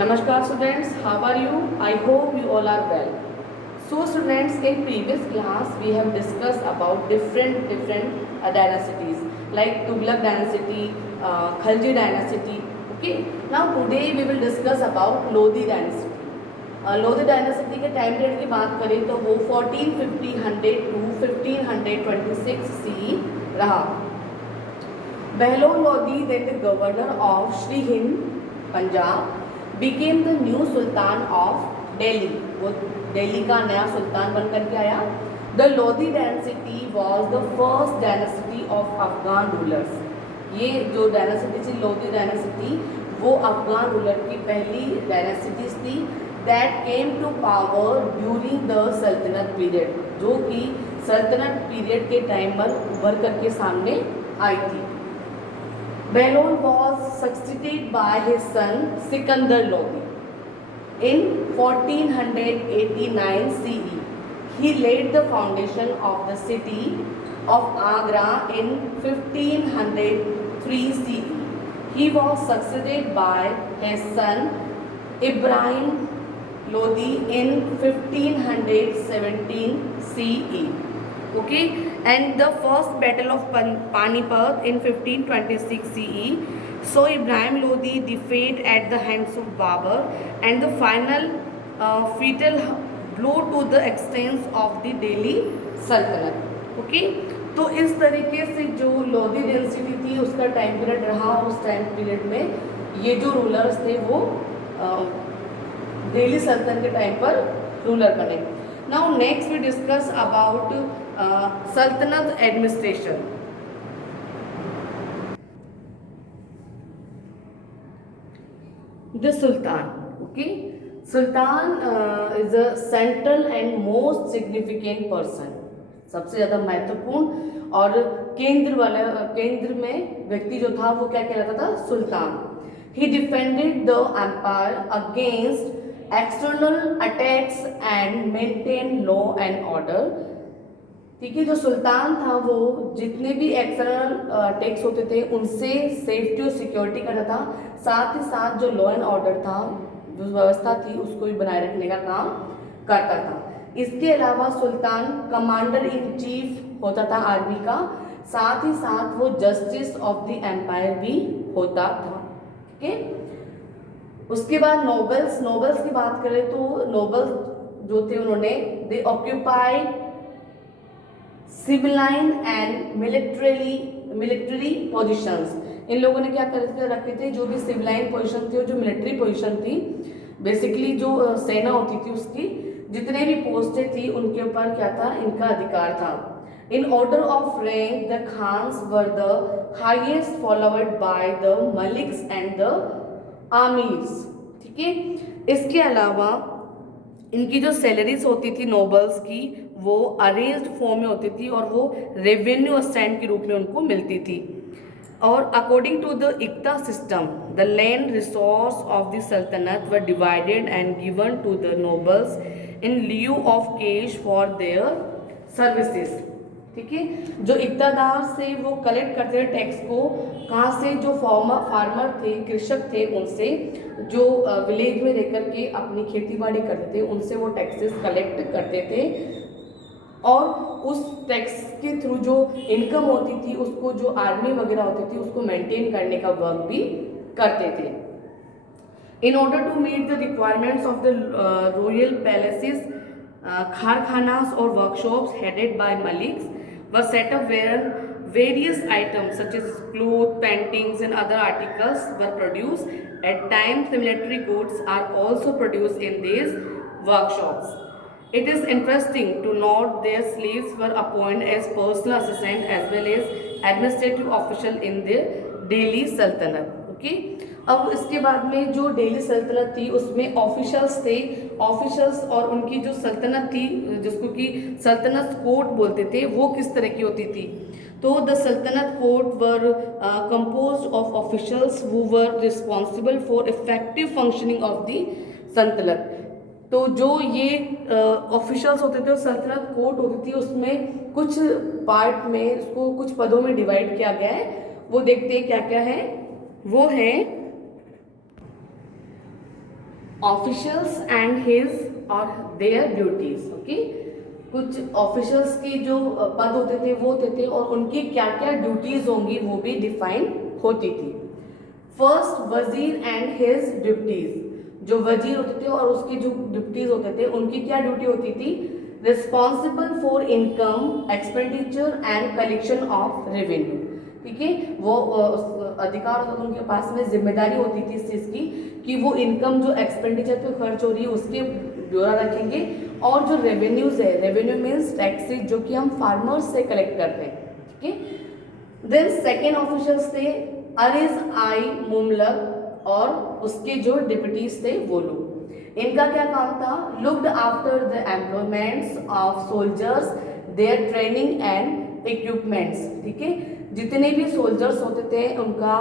Namaskar students, how are you? I hope you all are well. So students, in previous class we have discussed about different dynasties like Tughlaq dynasty, Khalji dynasty. Okay. Now today we will discuss about Lodi dynasty. Lodhi dynasty के time period की बात करें तो वो 1450 to 1526 सी रहा. Bahlol Lodhi then the governor of Sri Hind, Punjab, became the new Sultan of Delhi. वो दिल्ली का नया सुल्तान बनकर के आया. The Lodi dynasty was the first dynasty of Afghan rulers. ये जो डायनेस्टी थी लोधी डायनेस्टी वो अफगान रूलर की पहली डायनेस्टीज थी that came to power during the सल्तनत पीरियड, जो कि सल्तनत पीरियड के टाइम पर उभर करके सामने आई थी. Bahlol was succeeded by his son Sikandar Lodi in 1489 CE. He laid the foundation of the city of Agra in 1503 CE. He was succeeded by his son Ibrahim Lodi in 1517 CE. Okay, and the first battle of Panipat in 1526 CE saw Ibrahim Lodi defeat at the hands of Babur and the final fatal blow to the extents of the Delhi Sultanate. Okay, तो इस तरीके से जो Lodhi density थी उसका time period रहा. उस time period में ये जो रूलर्स थे वो दिल्ली सल्तनत के टाइम पर रूलर बने. Now next we discuss about सल्तनत administration. The sultan. Okay, sultan is a central and most significant person. सबसे ज़्यादा महत्वपूर्ण और केंद्र में व्यक्ति जो था वो क्या कहलाता था? सुल्तान. He defended the empire against external attacks and maintain law and order. ठीक है, जो सुल्तान था वो जितने भी एक्सटर्नल अटैक्स होते थे उनसे सेफ्टी और सिक्योरिटी करता था. साथ ही साथ जो लॉ एंड ऑर्डर था, जो व्यवस्था थी, उसको भी बनाए रखने का काम करता था. इसके अलावा सुल्तान कमांडर इन चीफ होता था आर्मी का. साथ ही साथ वो जस्टिस ऑफ द एम्पायर भी होता था. ठीक है. उसके बाद नोबल्स की बात करें तो नोबल्स जो थे उन्होंने they occupied civilian and military positions. इन लोगों ने क्या कर रखे थे? जो भी सिविलाइन पोजीशन थी और जो मिलिट्री पोजीशन थी, बेसिकली जो सेना होती थी उसकी जितने भी पोस्टें थी उनके ऊपर क्या था? इनका अधिकार था. In order of rank the khans were the highest followed by the maliks and the amirs. ठीक है. इसके अलावा इनकी जो सैलरीज होती थी नोबल्स की वो अरेंज्ड फॉर्म में होती थी और वो रेवेन्यू असाइन के रूप में उनको मिलती थी. और according to the iqta system the land resource of the sultanate were divided and given to the nobles in lieu of cash for their services. ठीक है. जो इक्तादार से वो कलेक्ट करते थे टैक्स को, कहाँ से? जो फार्मर थे, कृषक थे, उनसे जो विलेज में रहकर के अपनी खेती बाड़ी करते थे उनसे वो टैक्सेस कलेक्ट करते थे. और उस टैक्स के थ्रू जो इनकम होती थी उसको जो आर्मी वगैरह होती थी उसको मेंटेन करने का वर्क भी करते थे. In order to meet the requirements of the royal palaces, karkhanas और workshops headed by maliks were set up where various items such as clothes, paintings and other articles were produced. At times the military goods are also produced in these workshops. It is interesting to note their slaves were appointed as personal assistant as well as administrative official in the Delhi Sultanate. Okay. अब इसके बाद में जो दिल्ली सल्तनत थी उसमें officials थे. Officials और उनकी जो सल्तनत थी जिसको कि सल्तनत कोर्ट बोलते थे वो किस तरह की होती थी? तो द सल्तनत court were composed of officials who were responsible for effective functioning of the सल्तनत. तो जो ये ऑफिशल्स होते थे और सल्तनत कोर्ट होती थी उसमें कुछ पार्ट में उसको कुछ पदों में डिवाइड किया गया है. वो देखते हैं क्या क्या है. वो है ऑफिशियल्स एंड हिज और देयर ड्यूटीज। ओके, कुछ ऑफिशियल्स की जो पद होते थे वो होते थे और उनकी क्या क्या ड्यूटीज होंगी वो भी डिफाइन होती थी। फर्स्ट, वजीर एंड हिज ड्यूटीज। जो वजीर होते थे और उसकी जो ड्यूटीज होते थे उनकी क्या ड्यूटी होती थी? Responsible for income, expenditure and collection of revenue. ठीक है, वो अधिकार होता था उनके पास में, जिम्मेदारी होती थी इस चीज़ की कि वो इनकम जो एक्सपेंडिचर पे खर्च हो रही है उसके ब्यौरा रखेंगे, और जो रेवेन्यूज है, रेवेन्यू मीन्स टैक्सेस जो कि हम फार्मर्स से कलेक्ट करते हैं। ठीक है। देन सेकेंड ऑफिशियल्स थे अरिज आई मुमलक और उसके जो डिप्यूटीज थे वो लोग। इनका क्या काम था? Looked after the employments of soldiers, their training and equipments. ठीक है, जितने भी सोल्जर्स होते थे उनका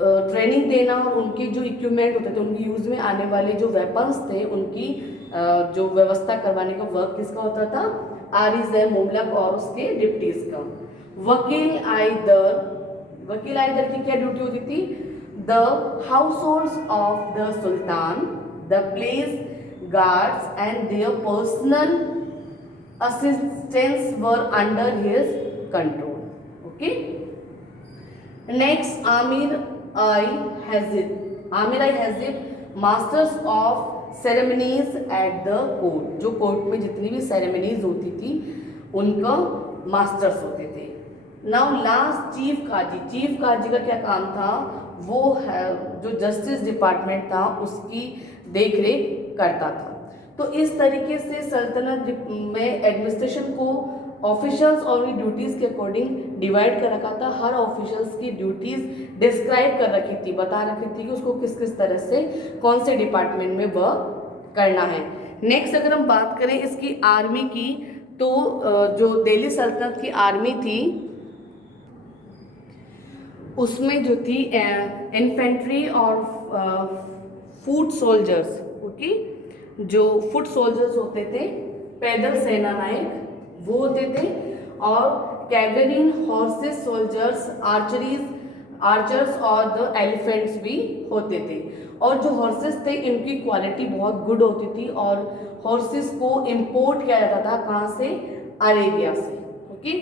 ट्रेनिंग देना और उनके जो इक्विपमेंट होते थे, उनकी यूज में आने वाले जो वेपन्स थे उनकी जो व्यवस्था करवाने का वर्क किसका होता था? आरिज मुमलक और उसके डिप्टीज का। वकील आइदर की क्या ड्यूटी होती थी? The house holds of the sultan, the place guards and their personal assistants were under his control. Okay. Next, Amir I Hazib, masters of ceremonies at the court. जो court में जितनी भी ceremonies होती थी उनका masters होते थे। Now last, chief काजी का क्या काम था? वो है जो जस्टिस डिपार्टमेंट था उसकी देखरेख करता था। तो इस तरीके से सल्तनत में एडमिनिस्ट्रेशन को ऑफिशियल्स और उनकी ड्यूटीज़ के अकॉर्डिंग डिवाइड कर रखा था। हर ऑफिशियल्स की ड्यूटीज़ डिस्क्राइब कर रखी थी, बता रखी थी कि उसको किस किस तरह से कौन से डिपार्टमेंट में वर्क करना है। नेक्स्ट अगर हम बात करें इसकी आर्मी की, तो जो दिल्ली सल्तनत की आर्मी थी उसमें जो थी इन्फेंट्री और फुट सोल्जर्स। ओके, जो फुट सोल्जर्स होते थे, पैदल सेना नायक वो होते थे, और कैवलरी, हॉर्सेस सोल्जर्स, आर्चर्स और द एलिफेंट्स भी होते थे। और जो हॉर्सेस थे इनकी क्वालिटी बहुत गुड होती थी और हॉर्सेस को इंपोर्ट किया जाता था, कहाँ से? अरेबिया से। ओके,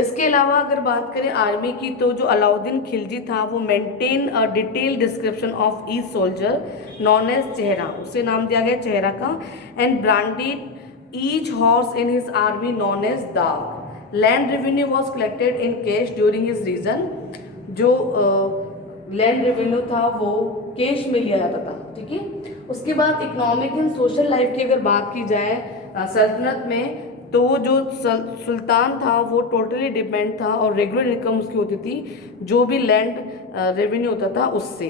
इसके अलावा अगर बात करें आर्मी की, तो जो अलाउद्दीन खिलजी था वो maintain a detail description of each soldier known as chehra, उसे नाम दिया गया चेहरा का, and branded each horse in his army known as dagh. Land revenue was collected in cash during his reign. जो लैंड रेवेन्यू था वो cash में लिया जाता था। ठीक है, उसके बाद इकोनॉमिक एंड सोशल लाइफ की अगर बात की जाए सल्तनत में, तो जो सुल्तान था वो टोटली डिपेंड था और रेगुलर इनकम उसकी होती थी जो भी लैंड रेवेन्यू होता था उससे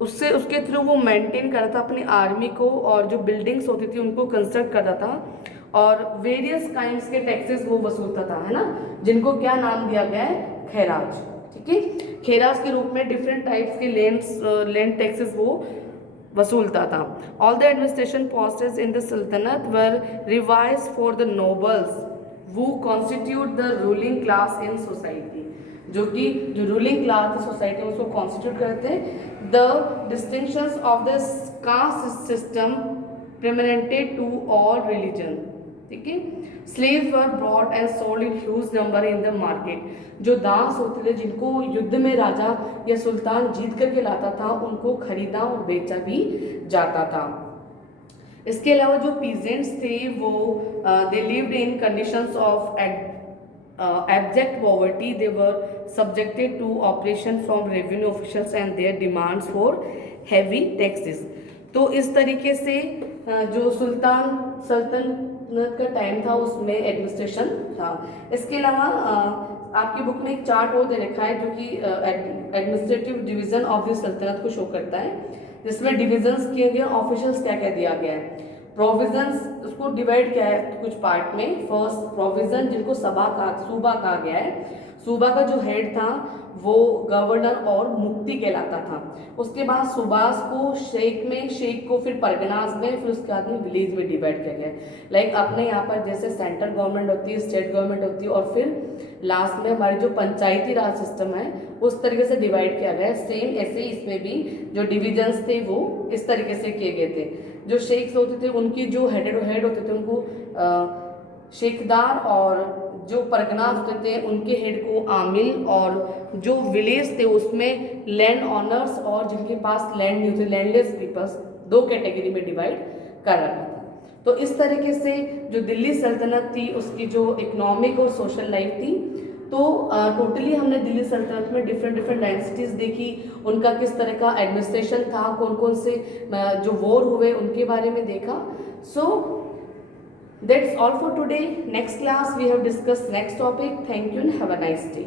उसके थ्रू वो मेंटेन करता था अपनी आर्मी को, और जो बिल्डिंग्स होती थी उनको कंस्ट्रक्ट करता था और वेरियस काइंड्स के टैक्सेस वो वसूलता था, है ना, जिनको क्या नाम दिया गया है? खैराज। ठीक है, खैराज के रूप में डिफरेंट टाइप्स के लैंड टैक्सेस वो वसूलता था। All the administration posts in the sultanate were revise for the nobles वो constitute the ruling class in society, जो कि जो रूलिंग क्लास है सोसाइटी में उसको कॉन्स्टिट्यूट करते हैं। The distinctions of the caste system permanented to all religion. ठीक है, slaves were brought and sold in huge number in the market. जो दास होते थे जिनको युद्ध में राजा या सुल्तान जीत करके लाता था उनको खरीदा और बेचा भी जाता था। इसके अलावा जो पीजेंट्स थे वो they lived in conditions of abject poverty. They were subjected to oppression from revenue officials and their demands for heavy taxes. तो इस तरीके से जो सल्तनत का टाइम था उसमें एडमिनिस्ट्रेशन था। इसके अलावा आपकी बुक में एक चार्ट और दे रखा है जो कि एडमिनिस्ट्रेटिव डिवीजन ऑफ द सल्तनत को शो करता है, जिसमें डिविजन्स किए गए, ऑफिशियल्स क्या क्या दिया गया है। प्रोविजंस उसको डिवाइड किया है कुछ पार्ट में। फर्स्ट प्रोविजन जिनको सूबा कहा गया है। सूबा का जो हेड था वो गवर्नर और मुफ्ती कहलाता था। उसके बाद सूबास को शेख को फिर परगनास में, फिर उसके बाद में विलेज में डिवाइड किया गया। लाइक अपने यहाँ पर जैसे सेंट्रल गवर्नमेंट होती है, स्टेट गवर्नमेंट होती है, और फिर लास्ट में हमारे जो पंचायती राज सिस्टम है उस तरीके से डिवाइड किया गया है। सेम ऐसे ही इसमें भी जो डिविजन्स थे वो इस तरीके से किए गए थे। जो शेख्स होते थे उनकी जो हेड होते थे उनको शेखदार, और जो परगनास होते थे उनके हेड को आमिल, और जो विलेज थे उसमें लैंड ऑनर्स और जिनके पास लैंड नहीं होते, लैंडलेस पीपल्स, दो कैटेगरी में डिवाइड कर रखा था। तो इस तरीके से जो दिल्ली सल्तनत थी उसकी जो इकोनॉमिक और सोशल लाइफ थी, तो टोटली हमने दिल्ली सल्तनत में डिफरेंट डायनेस्टीज देखी, उनका किस तरह का एडमिनिस्ट्रेशन था, कौन कौन से जो वॉर हुए उनके बारे में देखा। सो that's all for today. Next class we have discussed next topic. Thank you and have a nice day.